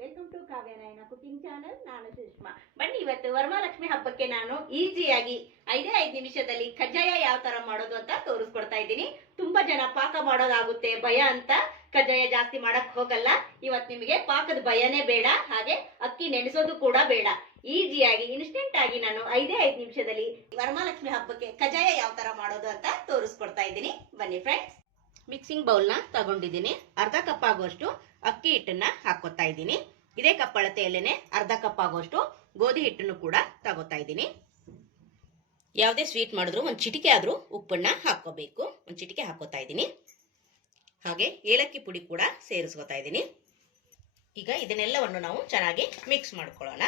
Welcome to Kavyanayana cooking channel ನಾನು ಸುಷ್ಮಾ. ಬನ್ನಿ, ಇವತ್ತು ವರಮಹಾಲಕ್ಷ್ಮಿ ಹಬ್ಬಕ್ಕೆ ನಾನು ಈಸಿಯಾಗಿ ಐದೇ ಐದು ನಿಮಿಷದಲ್ಲಿ ಕಜ್ಜಾಯ ಯಾವ ತರ ಮಾಡೋದು ಅಂತ ತೋರಿಸ್ಕೊಡ್ತಾ ಇದ್ದೀನಿ. ತುಂಬಾ ಜನ ಪಾಕ ಮಾಡೋದಾಗುತ್ತೆ, ಭಯ ಅಂತ. ಕಜ್ಜಾಯ ಜಾಸ್ತಿ ಮಾಡಕ್ ಹೋಗಲ್ಲ. ಇವತ್ತು ನಿಮಗೆ ಪಾಕದ ಭಯನೇ ಬೇಡ, ಹಾಗೆ ಅಕ್ಕಿ ನೆನೆಸೋದು ಕೂಡ ಬೇಡ. ಈಸಿಯಾಗಿ ಇನ್ಸ್ಟೆಂಟ್ ಆಗಿ ನಾನು ಐದೇ ಐದು ನಿಮಿಷದಲ್ಲಿ ವರಮಹಾಲಕ್ಷ್ಮಿ ಹಬ್ಬಕ್ಕೆ ಕಜ್ಜಾಯ ಯಾವ ತರ ಮಾಡೋದು ಅಂತ ತೋರಿಸ್ಕೊಡ್ತಾ ಇದ್ದೀನಿ. ಬನ್ನಿ ಫ್ರೆಂಡ್ಸ್ ಮಿಕ್ಸಿಂಗ್ ಬೌಲ್ನ ತಗೊಂಡಿದ್ದೀನಿ. ಅರ್ಧ ಕಪ್ ಆಗುವಷ್ಟು ಅಕ್ಕಿ ಹಿಟ್ಟನ್ನ ಹಾಕೋತಾ ಇದ್ದೀನಿ. ಇದೇ ಕಪ್ ಅಳತೆಯಲ್ಲೇನೆ ಅರ್ಧ ಕಪ್ ಆಗೋಷ್ಟು ಗೋಧಿ ಹಿಟ್ಟನ್ನು ಕೂಡ ತಗೋತಾ ಇದ್ದೀನಿ. ಯಾವುದೇ ಸ್ವೀಟ್ ಮಾಡಿದ್ರು, ಒಂದು ಚಿಟಿಕೆ ಆದರೂ ಉಪ್ಪನ್ನ ಹಾಕೋಬೇಕು ಒಂದು ಚಿಟಿಕೆ ಹಾಕೋತಾ ಇದ್ದೀನಿ. ಹಾಗೆ ಏಲಕ್ಕಿ ಪುಡಿ ಕೂಡ ಸೇರಿಸ್ಕೊತಾ ಇದ್ದೀನಿ. ಈಗ ಇದನ್ನೆಲ್ಲವನ್ನು ನಾವು ಚೆನ್ನಾಗಿ ಮಿಕ್ಸ್ ಮಾಡ್ಕೊಳ್ಳೋಣ.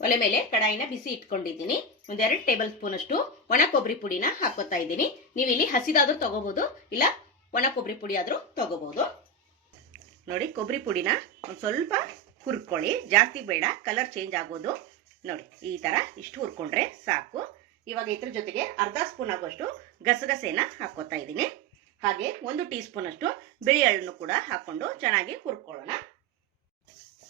ಒಲೆ ಮೇಲೆ ಕಡಾಯಿನ ಬಿಸಿ ಇಟ್ಕೊಂಡಿದ್ದೀನಿ. ಒಂದೆರಡು ಟೇಬಲ್ ಸ್ಪೂನ್ ಅಷ್ಟು ಒಣ ಕೊಬ್ಬರಿ ಪುಡಿನ ಹಾಕೋತಾ ಇದ್ದೀನಿ. ನೀವು ಇಲ್ಲಿ ಹಸಿದಾದ್ರೂ ತಗೋಬಹುದು ಇಲ್ಲ ಒಣ ಕೊಬ್ಬರಿ ಪುಡಿ ಆದರೂ ತಗೋಬೋದು. ನೋಡಿ, ಕೊಬ್ಬರಿ ಪುಡಿನ ಒಂದು ಸ್ವಲ್ಪ ಹುರ್ಕೊಳ್ಳಿ. ಜಾಸ್ತಿ ಬೇಡ, ಕಲರ್ ಚೇಂಜ್ ಆಗೋದು. ನೋಡಿ, ಈ ಥರ ಇಷ್ಟು ಹುರ್ಕೊಂಡ್ರೆ ಸಾಕು. ಇವಾಗ ಇದ್ರ ಜೊತೆಗೆ ಅರ್ಧ ಸ್ಪೂನ್ ಆಗುವಷ್ಟು ಗಸಗಸೆನ ಹಾಕೋತಾ ಇದ್ದೀನಿ. ಹಾಗೆ ಒಂದು ಟೀ ಸ್ಪೂನ್ ಅಷ್ಟು ಬಿಳಿ ಹಳ್ಳನ್ನು ಕೂಡ ಹಾಕೊಂಡು ಚೆನ್ನಾಗಿ ಹುರ್ಕೊಳ್ಳೋಣ.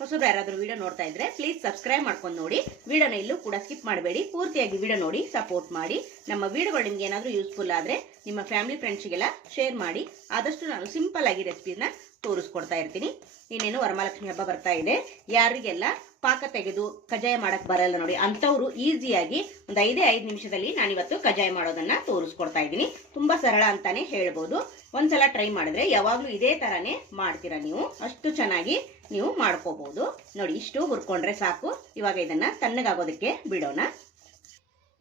ಹೊಸಬ್ರು ಯಾರಾದರೂ ವಿಡಿಯೋ ನೋಡ್ತಾ ಇದ್ರೆ ಪ್ಲೀಸ್ ಸಬ್ಸ್ಕ್ರೈಬ್ ಮಾಡ್ಕೊಂಡು ನೋಡಿ. ವಿಡಿಯೋನ ಇಲ್ಲೂ ಕೂಡ ಸ್ಕಿಪ್ ಮಾಡಬೇಡಿ. ಪೂರ್ತಿಯಾಗಿ ವಿಡಿಯೋ ನೋಡಿ ಸಪೋರ್ಟ್ ಮಾಡಿ. ನಮ್ಮ ವಿಡಿಯೋಗಳು ನಿಮ್ಗೆ ಏನಾದರೂ ಯೂಸ್ಫುಲ್ ಆದ್ರೆ ನಿಮ್ಮ ಫ್ಯಾಮಿಲಿ ಫ್ರೆಂಡ್ಸ್ಗೆಲ್ಲ ಶೇರ್ ಮಾಡಿ ಆದಷ್ಟು ನಾನು ಸಿಂಪಲ್ ಆಗಿ ರೆಸಿಪಿನ ತೋರಿಸ್ಕೊಡ್ತಾ ಇರ್ತೀನಿ. ಇನ್ನೇನು ವರಮಹಾಲಕ್ಷ್ಮಿ ಹಬ್ಬ ಬರ್ತಾ ಇದೆ. ಯಾರಿಗೆಲ್ಲ ಪಾಕ ತೆಗೆದು ಕಜಾಯ ಮಾಡಕ್ ಬರಲ್ಲ ನೋಡಿ ಅಂತವ್ರು ಈಸಿಯಾಗಿ ಒಂದು ಐದೇ ಐದು ನಿಮಿಷದಲ್ಲಿ ನಾನಿವತ್ತು ಕಜಾಯ ಮಾಡೋದನ್ನ ತೋರಿಸ್ಕೊಡ್ತಾ ಇದ್ದೀನಿ. ತುಂಬಾ ಸರಳ ಅಂತಾನೆ ಹೇಳ್ಬೋದು. ಒಂದ್ಸಲ ಟ್ರೈ ಮಾಡಿದ್ರೆ ಯಾವಾಗ್ಲೂ ಇದೇ ತರಾನೇ ಮಾಡ್ತೀರಾ ನೀವು? ಅಷ್ಟು ಚೆನ್ನಾಗಿ ನೀವು ಮಾಡ್ಕೋಬಹುದು ನೋಡಿ, ಇಷ್ಟು ಹುರ್ಕೊಂಡ್ರೆ ಸಾಕು. ಇವಾಗ ಇದನ್ನ ತಣ್ಣಗಾಗೋದಕ್ಕೆ ಬಿಡೋಣ.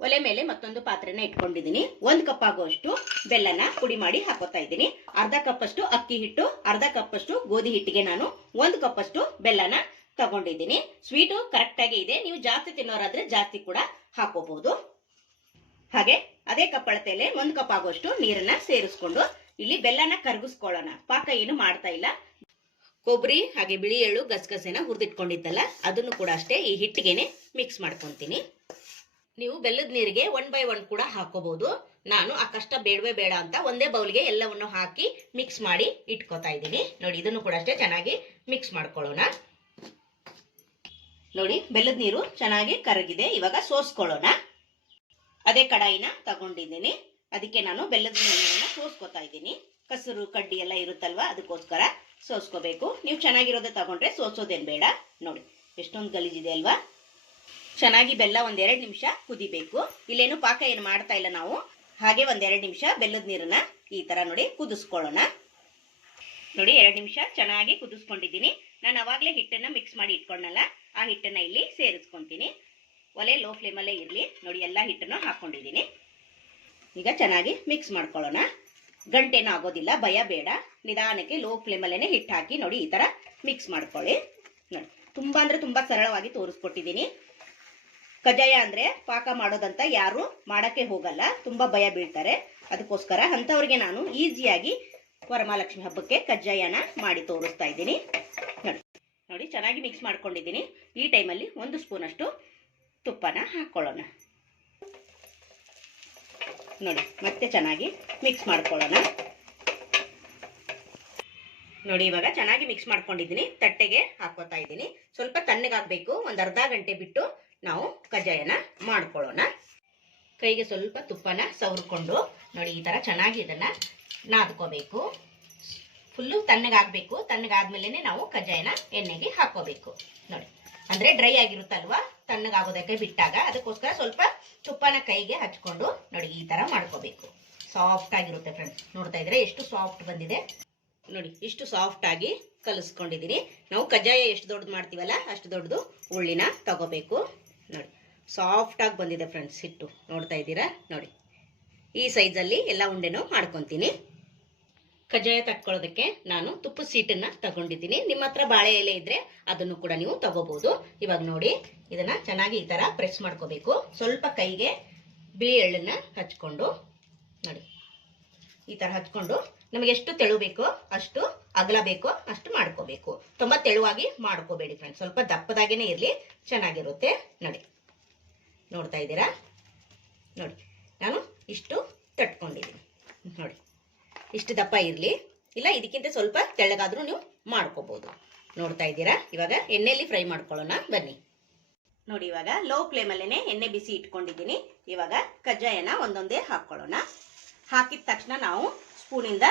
ಒಲೆ ಮೇಲೆ ಮತ್ತೊಂದು ಪಾತ್ರೆನ ಇಟ್ಕೊಂಡಿದ್ದೀನಿ. ಒಂದು ಕಪ್ ಆಗುವಷ್ಟು ಬೆಲ್ಲನ ಪುಡಿ ಮಾಡಿ ಹಾಕೋತಾ ಇದ್ದೀನಿ. ಅರ್ಧ ಕಪ್ ಅಷ್ಟು ಅಕ್ಕಿ ಹಿಟ್ಟು, ಅರ್ಧ ಕಪ್ ಅಷ್ಟು ಗೋಧಿ ಹಿಟ್ಟಿಗೆ ನಾನು ಒಂದು ಕಪ್ ಅಷ್ಟು ಬೆಲ್ಲನ ತಗೊಂಡಿದ್ದೀನಿ. ಸ್ವೀಟು ಕರೆಕ್ಟ್ ಆಗಿ ಇದೆ. ನೀವು ಜಾಸ್ತಿ ತಿನ್ನೋರಾದ್ರೆ ಜಾಸ್ತಿ ಕೂಡ ಹಾಕೋಬಹುದು. ಹಾಗೆ ಅದೇ ಕಪ್ ಅಳತೆಯಲ್ಲಿ ಒಂದು ಕಪ್ ಆಗುವಷ್ಟು ನೀರನ್ನ ಸೇರಿಸ್ಕೊಂಡು ಇಲ್ಲಿ ಬೆಲ್ಲನ ಕರಗಿಸ್ಕೊಳ್ಳೋಣ. ಪಾಕ ಏನು ಮಾಡ್ತಾ ಇಲ್ಲ. ಕೊಬ್ಬರಿ ಹಾಗೆ ಬಿಳಿ ಎಳ್ಳು ಗಸಗಸೆನ ಹುರಿದಿಟ್ಕೊಂಡಿದ್ದಲ್ಲ, ಅದನ್ನು ಕೂಡ ಅಷ್ಟೇ ಈ ಹಿಟ್ಟಿಗೆನೆ ಮಿಕ್ಸ್ ಮಾಡ್ಕೊಂತೀನಿ. ನೀವು ಬೆಲ್ಲದ ನೀರಿಗೆ ಒನ್ ಬೈ ಒನ್ ಕೂಡ ಹಾಕೋಬಹುದು ನಾನು ಆ ಕಷ್ಟ ಬೇಡವೇ ಬೇಡ ಅಂತ ಒಂದೇ ಬೌಲ್ಗೆ ಎಲ್ಲವನ್ನು ಹಾಕಿ ಮಿಕ್ಸ್ ಮಾಡಿ ಇಟ್ಕೋತಾ ಇದ್ದೀನಿ. ನೋಡಿ, ಇದನ್ನು ಕೂಡ ಅಷ್ಟೇ ಚೆನ್ನಾಗಿ ಮಿಕ್ಸ್ ಮಾಡ್ಕೊಳ್ಳೋಣ. ನೋಡಿ, ಬೆಲ್ಲದ ನೀರು ಚೆನ್ನಾಗಿ ಕರಗಿದೆ. ಇವಾಗ ಸೋಸ್ಕೊಳ್ಳೋಣ. ಅದೇ ಕಡಾಯಿನ ತಗೊಂಡಿದ್ದೀನಿ. ಅದಕ್ಕೆ ನಾನು ಬೆಲ್ಲದ ನೀರನ್ನ ಸೋಸ್ಕೋತಾ ಇದ್ದೀನಿ. ಕಸರು, ಕಡ್ಡಿ ಎಲ್ಲ ಇರುತ್ತಲ್ವಾ, ಅದಕ್ಕೋಸ್ಕರ ಸೋಸ್ಕೋಬೇಕು. ನೀವು ಚೆನ್ನಾಗಿರೋದೇ ತಗೊಂಡ್ರೆ ಸೋಸೋದೇನು ಬೇಡ. ನೋಡಿ, ಎಷ್ಟೊಂದು ಗಲೀಜಿದೆ ಅಲ್ವಾ? ಚೆನ್ನಾಗಿ ಬೆಲ್ಲ ಒಂದೆರಡು ನಿಮಿಷ ಕುದಿಬೇಕು. ಇಲ್ಲೇನು ಪಾಕ ಏನು ಮಾಡ್ತಾ ಇಲ್ಲ ನಾವು. ಹಾಗೆ ಒಂದೆರಡು ನಿಮಿಷ ಬೆಲ್ಲದ ನೀರನ್ನ ಈ ತರ ನೋಡಿ ಕುದಿಸ್ಕೊಳ್ಳೋಣ. ನೋಡಿ, ಎರಡು ನಿಮಿಷ ಚೆನ್ನಾಗಿ ಕುದಿಸ್ಕೊಂಡಿದ್ದೀನಿ. ನಾನು ಅವಾಗಲೇ ಹಿಟ್ಟನ್ನ ಮಿಕ್ಸ್ ಮಾಡಿ ಇಟ್ಕೊಂಡಲ್ಲ, ಆ ಹಿಟ್ಟನ್ನ ಇಲ್ಲಿ ಸೇರಿಸ್ಕೊಂತೀನಿ. ಒಲೆ ಲೋ ಫ್ಲೇಮಲ್ಲೇ ಇರಲಿ. ನೋಡಿ, ಎಲ್ಲ ಹಿಟ್ಟನ್ನು ಹಾಕೊಂಡಿದ್ದೀನಿ. ಈಗ ಚೆನ್ನಾಗಿ ಮಿಕ್ಸ್ ಮಾಡ್ಕೊಳ್ಳೋಣ. ಗಂಟೆನೂ ಆಗೋದಿಲ್ಲ, ಭಯ ಬೇಡ. ನಿಧಾನಕ್ಕೆ ಲೋ ಫ್ಲೇಮಲ್ಲೇ ಹಿಟ್ಟು ಹಾಕಿ ನೋಡಿ, ಈ ತರ ಮಿಕ್ಸ್ ಮಾಡ್ಕೊಳ್ಳಿ. ನೋಡಿ, ತುಂಬಾ ಅಂದ್ರೆ ತುಂಬಾ ಸರಳವಾಗಿ ತೋರಿಸ್ಕೊಟ್ಟಿದ್ದೀನಿ. ಕಜ್ಜಾಯ ಅಂದ್ರೆ ಪಾಕ ಮಾಡೋದಂತ ಯಾರು ಮಾಡಕ್ಕೆ ಹೋಗಲ್ಲ. ತುಂಬಾ ಭಯ ಬೀಳ್ತಾರೆ. ಅದಕ್ಕೋಸ್ಕರ ಅಂಥವ್ರಿಗೆ ನಾನು ಈಸಿಯಾಗಿ ವರಮಹಾಲಕ್ಷ್ಮಿ ಹಬ್ಬಕ್ಕೆ ಕಜ್ಜಾಯನ ಮಾಡಿ ತೋರಿಸ್ತಾ ಇದ್ದೀನಿ. ನೋಡಿ ನೋಡಿ, ಚೆನ್ನಾಗಿ ಮಿಕ್ಸ್ ಮಾಡ್ಕೊಂಡಿದ್ದೀನಿ. ಈ ಟೈಮಲ್ಲಿ ಒಂದು ಸ್ಪೂನ್ ಅಷ್ಟು ತುಪ್ಪನ ಹಾಕ್ಕೊಳ್ಳೋಣ ನೋಡಿ, ಮತ್ತೆ ಚೆನ್ನಾಗಿ ಮಿಕ್ಸ್ ಮಾಡ್ಕೊಳ್ಳೋಣ. ನೋಡಿ, ಇವಾಗ ಚೆನ್ನಾಗಿ ಮಿಕ್ಸ್ ಮಾಡ್ಕೊಂಡಿದ್ದೀನಿ. ತಟ್ಟೆಗೆ ಹಾಕೋತಾ ಇದ್ದೀನಿ. ಸ್ವಲ್ಪ ತಣ್ಣಗಾಗಬೇಕು. ಒಂದು ಅರ್ಧ ಗಂಟೆ ಬಿಟ್ಟು ನಾವು ಕಜ್ಜಾಯನ ಮಾಡ್ಕೊಳ್ಳೋಣ. ಕೈಗೆ ಸ್ವಲ್ಪ ತುಪ್ಪನ ಸವರ್ಕೊಂಡು ನೋಡಿ, ಈ ತರ ಚೆನ್ನಾಗಿ ಇದನ್ನ ನಾದ್ಕೋಬೇಕು. ಫುಲ್ಲು ತಣ್ಣಗಾಗಬೇಕು. ತಣ್ಣಗಾದ್ಮೇಲೆ ನಾವು ಕಜ್ಜಾಯನ ಎಣ್ಣೆಗೆ ಹಾಕೋಬೇಕು ನೋಡಿ, ಅಂದ್ರೆ ಡ್ರೈ ಆಗಿರುತ್ತಲ್ವಾ? ತಣ್ಣಗಾಗೋದಕ್ಕೆ ಬಿಟ್ಟಾಗ ಅದಕ್ಕೋಸ್ಕರ ಸ್ವಲ್ಪ ತುಪ್ಪನ ಕೈಗೆ ಹಚ್ಕೊಂಡು ನೋಡಿ, ಈ ತರ ಮಾಡ್ಕೋಬೇಕು. ಸಾಫ್ಟ್ ಆಗಿರುತ್ತೆ ಫ್ರೆಂಡ್ಸ್ ನೋಡ್ತಾ ಇದ್ರೆ ಎಷ್ಟು ಸಾಫ್ಟ್ ಬಂದಿದೆ. ನೋಡಿ, ಇಷ್ಟು ಸಾಫ್ಟ್ ಆಗಿ ಕಲಿಸ್ಕೊಂಡಿದ್ದೀನಿ ನಾವು ಕಜ್ಜಾಯ ಎಷ್ಟು ದೊಡ್ಡದು ಮಾಡ್ತೀವಲ್ಲ, ಅಷ್ಟು ದೊಡ್ಡದು ಉಳ್ಳಿನ ತಗೋಬೇಕು. ನೋಡಿ ಸಾಫ್ಟ್ ಆಗಿ ಬಂದಿದೆ ಫ್ರೆಂಡ್ಸ್ ಹಿಟ್ಟು. ನೋಡ್ತಾ ಇದ್ದೀರಾ? ನೋಡಿ. ಈ ಸೈಜಲ್ಲಿ ಎಲ್ಲ ಉಂಡೆನೂ ಮಾಡ್ಕೊತೀನಿ. ಕಜ್ಜಾಯ ತಕ್ಕೊಳ್ಳೋದಕ್ಕೆ ನಾನು ತುಪ್ಪ ಸೀಟನ್ನ ತಗೊಂಡಿದ್ದೀನಿ. ನಿಮ್ಮ ಹತ್ರ ಬಾಳೆ ಎಲೆ ಇದ್ರೆ ಅದನ್ನು ಕೂಡ ನೀವು ತಗೋಬಹುದು ಇವಾಗ ನೋಡಿ, ಇದನ್ನ ಚೆನ್ನಾಗಿ ಈ ತರ ಪ್ರೆಸ್ ಮಾಡ್ಕೋಬೇಕು. ಸ್ವಲ್ಪ ಕೈಗೆ ಬಿಳಿ ಎಳ್ಳನ್ನ ಹಚ್ಕೊಂಡು, ನೋಡಿ. ಈ ತರ ಹಚ್ಕೊಂಡು ನಮಗೆ ಎಷ್ಟು ತೆಳು ಬೇಕೋ ಅಷ್ಟು ಅಗಲ ಬೇಕೋ ಅಷ್ಟು ಮಾಡ್ಕೋಬೇಕು. ತುಂಬಾ ತೆಳುವಾಗಿ ಮಾಡ್ಕೋಬೇಡಿ ಫ್ರೆಂಡ್ಸ್ ಸ್ವಲ್ಪ ದಪ್ಪದಾಗೇನೆ ಇರಲಿ, ಚೆನ್ನಾಗಿರುತ್ತೆ. ನೋಡಿ. ನೋಡ್ತಾ ಇದ್ದೀರಾ? ನೋಡಿ, ನಾನು ಇಷ್ಟು ತಟ್ಕೊಂಡಿದ್ದೀನಿ. ನೋಡಿ, ಇಷ್ಟು ದಪ್ಪ ಇರಲಿ. ಇಲ್ಲ, ಇದಕ್ಕಿಂತ ಸ್ವಲ್ಪ ತೆಳ್ಳಗಾದರೂ ನೀವು ಮಾಡ್ಕೋಬೋದು. ನೋಡ್ತಾ ಇದ್ದೀರಾ? ಇವಾಗ ಎಣ್ಣೆಯಲ್ಲಿ ಫ್ರೈ ಮಾಡ್ಕೊಳ್ಳೋಣ, ಬನ್ನಿ. ನೋಡಿ, ಇವಾಗ ಲೋ ಫ್ಲೇಮಲ್ಲೇ ಎಣ್ಣೆ ಬಿಸಿ ಇಟ್ಕೊಂಡಿದ್ದೀನಿ. ಇವಾಗ ಕಜ್ಜಾಯನ ಒಂದೊಂದೇ ಹಾಕ್ಕೊಳ್ಳೋಣ. ಹಾಕಿದ ತಕ್ಷಣ ನಾವು ಸ್ಪೂನಿಂದ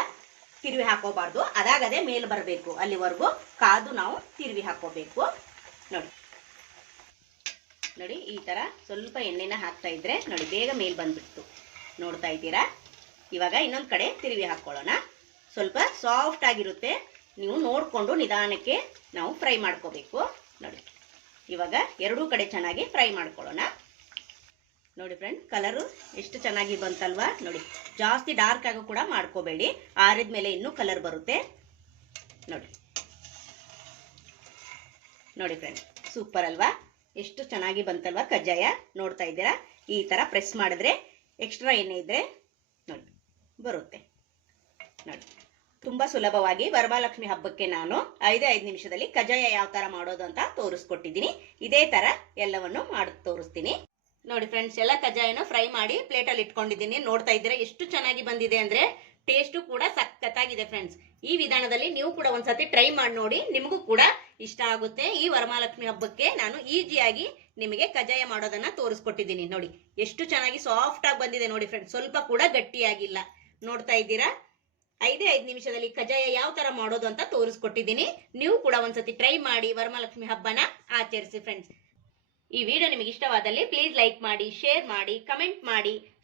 ತಿರುವಿ ಹಾಕೋಬಾರ್ದು ಅದಾಗದೇ ಮೇಲೆ ಬರಬೇಕು. ಅಲ್ಲಿವರೆಗೂ ಕಾದು ನಾವು ತಿರುವಿ ಹಾಕೋಬೇಕು ನೋಡಿ ನೋಡಿ, ಈ ತರ ಸ್ವಲ್ಪ ಎಣ್ಣೆನ ಹಾಕ್ತಾ ಇದ್ರೆ ನೋಡಿ, ಬೇಗ ಮೇಲ್ ಬಂದ್ಬಿಡ್ತು. ನೋಡ್ತಾ ಇದ್ದೀರಾ? ಇವಾಗ ಇನ್ನೊಂದು ಕಡೆ ತಿರುವಿ ಹಾಕ್ಕೊಳ್ಳೋಣ ಸ್ವಲ್ಪ ಸಾಫ್ಟ್ ಆಗಿರುತ್ತೆ. ನೀವು ನೋಡಿಕೊಂಡು ನಿಧಾನಕ್ಕೆ ನಾವು ಫ್ರೈ ಮಾಡ್ಕೋಬೇಕು. ನೋಡಿ, ಇವಾಗ ಎರಡೂ ಕಡೆ ಚೆನ್ನಾಗಿ ಫ್ರೈ ಮಾಡ್ಕೊಳ್ಳೋಣ. ನೋಡಿ ಫ್ರೆಂಡ್ ಕಲರು ಎಷ್ಟು ಚೆನ್ನಾಗಿ ಬಂತಲ್ವಾ? ನೋಡಿ, ಜಾಸ್ತಿ ಡಾರ್ಕ್ ಆಗೋ ಕೂಡ ಮಾಡ್ಕೋಬೇಡಿ. ಆರಿದ ಮೇಲೆ ಇನ್ನೂ ಕಲರ್ ಬರುತ್ತೆ. ನೋಡಿ. ನೋಡಿ ಫ್ರೆಂಡ್ ಸೂಪರ್ ಅಲ್ವಾ? ಎಷ್ಟು ಚೆನ್ನಾಗಿ ಬಂತಲ್ವಾ ಕಜ್ಜಾಯ? ನೋಡ್ತಾ ಇದ್ದೀರಾ? ಈ ತರ ಪ್ರೆಸ್ ಮಾಡಿದ್ರೆ ಎಕ್ಸ್ಟ್ರಾ ಎಣ್ಣೆ ಇದ್ರೆ ನೋಡಿ, ಬರುತ್ತೆ. ನೋಡಿ, ತುಂಬಾ ಸುಲಭವಾಗಿ ವರಮಹಾಲಕ್ಷ್ಮಿ ಹಬ್ಬಕ್ಕೆ ನಾನು ಐದೇ ಐದು ನಿಮಿಷದಲ್ಲಿ ಕಜ್ಜಾಯ ಯಾವ ತರ ಮಾಡೋದು ಅಂತ ತೋರಿಸ್ಕೊಟ್ಟಿದ್ದೀನಿ. ಇದೇ ತರ ಎಲ್ಲವನ್ನು ಮಾಡಿ ತೋರಿಸ್ತೀನಿ. ನೋಡಿ ಫ್ರೆಂಡ್ಸ್ ಎಲ್ಲ ಕಜ್ಜಾಯನ ಫ್ರೈ ಮಾಡಿ ಪ್ಲೇಟಲ್ಲಿ ಇಟ್ಕೊಂಡಿದ್ದೀನಿ. ನೋಡ್ತಾ ಇದ್ದೀರಾ ಎಷ್ಟು ಚೆನ್ನಾಗಿ ಬಂದಿದೆ ಅಂದ್ರೆ ಟೇಸ್ಟು ಕೂಡ ಸಖತ್ತಾಗಿದೆ ಫ್ರೆಂಡ್ಸ್ ಈ ವಿಧಾನದಲ್ಲಿ ನೀವು ಕೂಡ ಒಂದ್ಸತಿ ಟ್ರೈ ಮಾಡಿ ನೋಡಿ, ನಿಮಗೂ ಕೂಡ ಇಷ್ಟ ಆಗುತ್ತೆ. ಈ ವರಮಹಾಲಕ್ಷ್ಮಿ ಹಬ್ಬಕ್ಕೆ ನಾನು ಈಜಿಯಾಗಿ ನಿಮಗೆ ಕಜಾಯ ಮಾಡೋದನ್ನ ತೋರಿಸ್ಕೊಟ್ಟಿದ್ದೀನಿ. ನೋಡಿ, ಎಷ್ಟು ಚೆನ್ನಾಗಿ ಸಾಫ್ಟ್ ಆಗಿ ಬಂದಿದೆ ನೋಡಿ ಫ್ರೆಂಡ್ಸ್ ಸ್ವಲ್ಪ ಕೂಡ ಗಟ್ಟಿಯಾಗಿಲ್ಲ. ನೋಡ್ತಾ ಇದ್ದೀರಾ? ಐದೇ ಐದು ನಿಮಿಷದಲ್ಲಿ ಕಜಾಯ ಯಾವ ತರ ಮಾಡೋದು ಅಂತ ತೋರಿಸ್ಕೊಟ್ಟಿದ್ದೀನಿ. ನೀವು ಕೂಡ ಒಂದ್ಸತಿ ಟ್ರೈ ಮಾಡಿ ವರಮಹಾಲಕ್ಷ್ಮಿ ಹಬ್ಬನ ಆಚರಿಸಿ ಫ್ರೆಂಡ್ಸ್ ಈ ವಿಡಿಯೋ ನಿಮಗೆ ಇಷ್ಟವಾದಲ್ಲಿ ಪ್ಲೀಸ್ ಲೈಕ್ ಮಾಡಿ ಶೇರ್ ಮಾಡಿ ಕಮೆಂಟ್ ಮಾಡಿ.